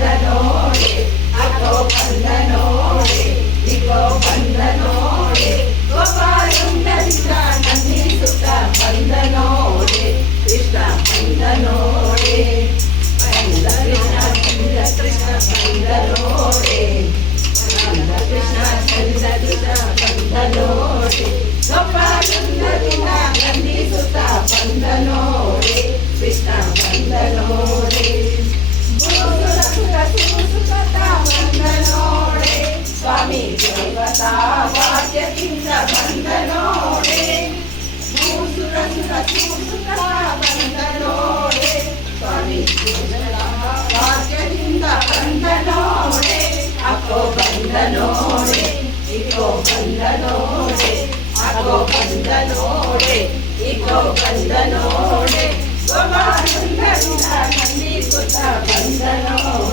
ಬಂದನೋಡೆ ಅಕ್ಕೋ ಬಂದನೋಡೆ ಇಗೋ ಬಂದನೋಡೆ ಗೋಪಾಲುಂಡರಿಂದ ನಂದಿಸುತ್ತ ಬಂದನೋಡೆ ಕೃಷ್ಣ ಬಂದನೋಡೆ ಬಂದ ಕೃಷ್ಣ ಬಂದನೋಡೆ ಬಂದ ಕೃಷ್ಣ ಚಂದ್ರದುತ ಬಂದನೋಡೆ ಗೋಪಾಲುಂಡರಿಂದ ನಂದಿಸುತ್ತ ಬಂದನೋಡೆ ಕೃಷ್ಣ ಬಂದನೋಡೆ ಬಂದನೋಡೆ ಸ್ವಾಮಿ ದೇವತಾ ವಾಕ್ಯದಿಂದ ಬಂದನೋಡೆ ಭೂಸುರ ಬಂದನೋಡೆ ಸ್ವಾಮಿ ದೇವತಾ ವಾಕ್ಯದಿಂದ ಬಂದನೋಡೆ ಅಕ್ಕೋ ಬಂದನೋಡೆ ಇಗೋ ಬಂದನೋಡೆ ಅಕ್ಕೋ ಬಂದನೋಡೆ ಇಗೋ ಬಂದನೋಡೆ ಗೋಪಾಲುಂಡರಿಂದ ನಂದಿಸುತ್ತ ಬಂದನೋಡೆ